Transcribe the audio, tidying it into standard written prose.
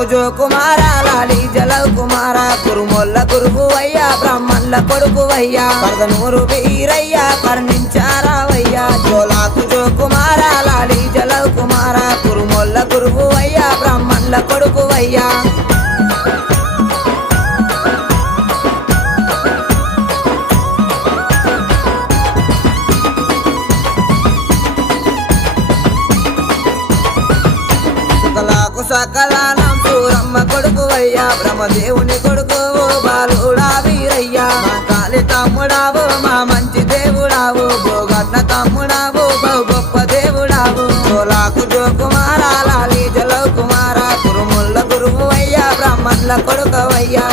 జోలాకు జో కుమార లాలి జలవ్ కుమార కురుమొల్ల గురువయ్యా బ్రాహ్మణుల కొడుకువయ్యా పరదనూరు వీరయ్యా కర్ణించారావయ్యా జోలాకు జో కుమార లాలి జలవ్ కుమార కురుమొల్ల గురువయ్యా బ్రాహ్మణుల కొడుకువయ్యా సకలానం సూరమ్మ కొడుకువయ్యా బ్రహ్మదేవుని కొడుకువు బాలుడా వీరయ్యా మా కాలి తమ్ముడావు మా మంచి దేవుడావు భోగన్న తమ్ముడావు బహు గొప్ప దేవుడావు జోలాకు జో కుమార లాలి జలవ్ కుమార కురుముల్ల గురువయ్యా బ్రాహ్మణుల కొడుకువయ్యా